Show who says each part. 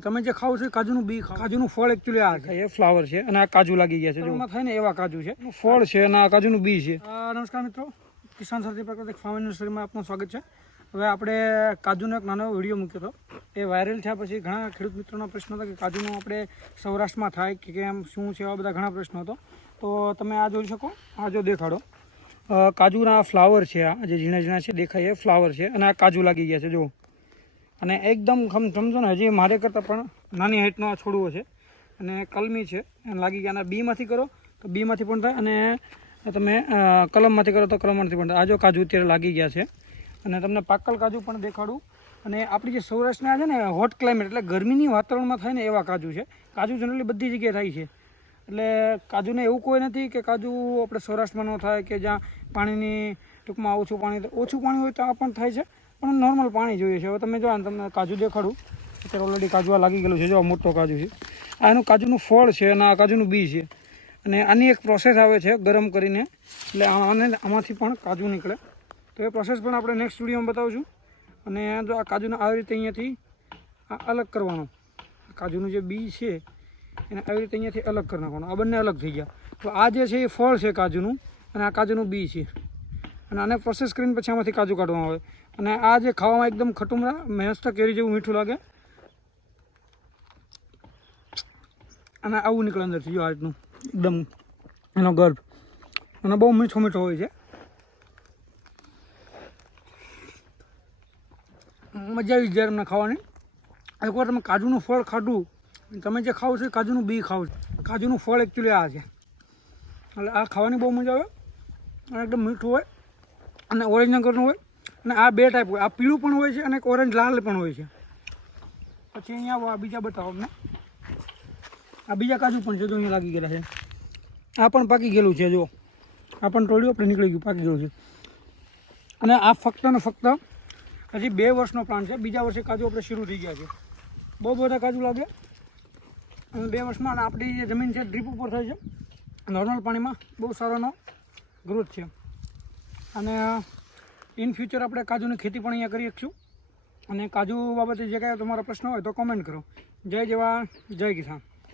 Speaker 1: તમે જે ખાવ છો કાજુનું બી કાજુનું ફળ એકચ્યુઅલી આ છે. એ ફ્લાવર છે અને આ કાજુ લાગી ગયા છે જો થાય ને એવા કાજુ છે. ફળ છે અને આ કાજુનું બી છે. નમસ્કાર મિત્રો કિસાન સાથી પ્રાકૃતિક ફાર્મ નર્સરીમાં આપનું સ્વાગત છે. હવે આપણે કાજુનો એક નાનો વીડિયો મૂક્યો હતો. એ વાયરલ થયા પછી ઘણા ખેડૂત મિત્રોના પ્રશ્ન હતા કે કાજુનું આપણે સૌરાષ્ટ્રમાં થાય કે કેમ શું છે એવા બધા ઘણા પ્રશ્નો હતો. તો તમે આ જોઈ શકો આ જો દેખાડો. કાજુના ફ્લાવર છે આ જે ઝીણા ઝીણા છે દેખાય એ ફ્લાવર છે અને આ કાજુ લાગી ગયા છે જો અને એકદમ સમજો ને, હજી મારે કરતાં પણ નાની હાઈટનો આ છોડવો છે. અને કલમી છે. એને લાગી ગયા બીમાંથી કરો, તો બીમાંથી પણ થાય. અને તમે કલમમાંથી કરો તો કલમમાંથી પણ થાય. આ જો કાજુ અત્યારે લાગી ગયા છે. અને તમને પાકલ કાજુ પણ દેખાડું. અને આપણી જે સૌરાષ્ટ્રના છે ને હોટ ક્લાઇમેટ એટલે ગરમીની વાતાવરણમાં થાય ને એવા કાજુ છે. કાજુ જનરલી બધી જગ્યાએ થાય છે. એટલે કાજુને એવું કોઈ નથી કે કાજુ આપણે સૌરાષ્ટ્રમાં ન થાય, કે જ્યાં પાણીની ટૂંકમાં ઓછું પાણી ઓછું પાણી હોય તો આ પણ થાય છે. પણ નોર્મલ પાણી જોઈએ છે. હવે તમે જો આને તમને કાજુ દેખાડું. અત્યારે ઓલરેડી કાજુ લાગી ગયેલું છે. જો આ મોટો કાજુ છે. આ એનું કાજુનું ફળ છે અને આ કાજુનું બી છે. અને આની એક પ્રોસેસ આવે છે ગરમ કરીને. એટલે આને આમાંથી પણ કાજુ નીકળે. તો એ પ્રોસેસ પણ આપણે નેક્સ્ટ સ્ટુડિયોમાં બતાવશું. અને જો આ કાજુને આવી રીતે અહીંયાથી આ અલગ કરવાનો. કાજુનું જે બી છે, એને આવી રીતે અહીંયાથી અલગ કરી નાખવાનું. આ બંને અલગ થઈ ગયા. તો આ જે છે એ ફળ છે કાજુનું અને આ કાજુનું બી છે. અને આને પ્રોસેસ કરીને પછી આમાંથી કાજુ કાઢવામાં આવે. અને આ જે ખાવામાં એકદમ ખટુમરા, મહેસ્તા કેરી જેવું મીઠું લાગે. અને આવું નીકળે અંદરથી, જો આ એકદમ એનો ગર્ભ. અને બહુ મીઠો મીઠો હોય છે. મજા આવી જ્યારે એમને ખાવાની. એકવાર તમે કાજુનું ફળ ખાધું, તમે જે ખાવ છો એ કાજુનું બી ખાવ છો. કાજુનું ફળ એકચ્યુઅલી આ છે. એટલે આ ખાવાની બહુ મજા આવે. અને એકદમ મીઠું હોય. અને ઓરેન્જ કલરનું હોય અને આ બે ટાઈપ હોય. આ પીળું પણ હોય છે અને એક ઓરેન્જ લાલ પણ હોય છે. પછી અહીંયા બીજા બતાવો અમને. આ બીજા કાજુ પણ છે, જો અહીંયા લાગી ગયેલા છે. આ પણ પાકી ગયેલું છે, જો. આ પણ ટોળ્યું આપણે નીકળી ગયું, પાકી ગયું છે. અને આ ફક્ત ને ફક્ત હજી બે વર્ષનો પ્લાન છે. બીજા વર્ષે કાજુ આપણે શરૂ થઈ ગયા છે. બહુ બધા કાજુ લાગે. અને બે વર્ષમાં આપણી જે જમીન છે ડ્રીપ ઉપર થાય છે. નોર્મલ પાણીમાં બહુ સારોનો ગ્રોથ છે. અને ઇન ફ્યુચર આપણે કાજુની ખેતી પણ અહીંયા કરી શકીશું. અને કાજુ બાબતે જે કાંઈ તમારો પ્રશ્ન હોય તો કોમેન્ટ કરો. જય જેવા જય કિસાન.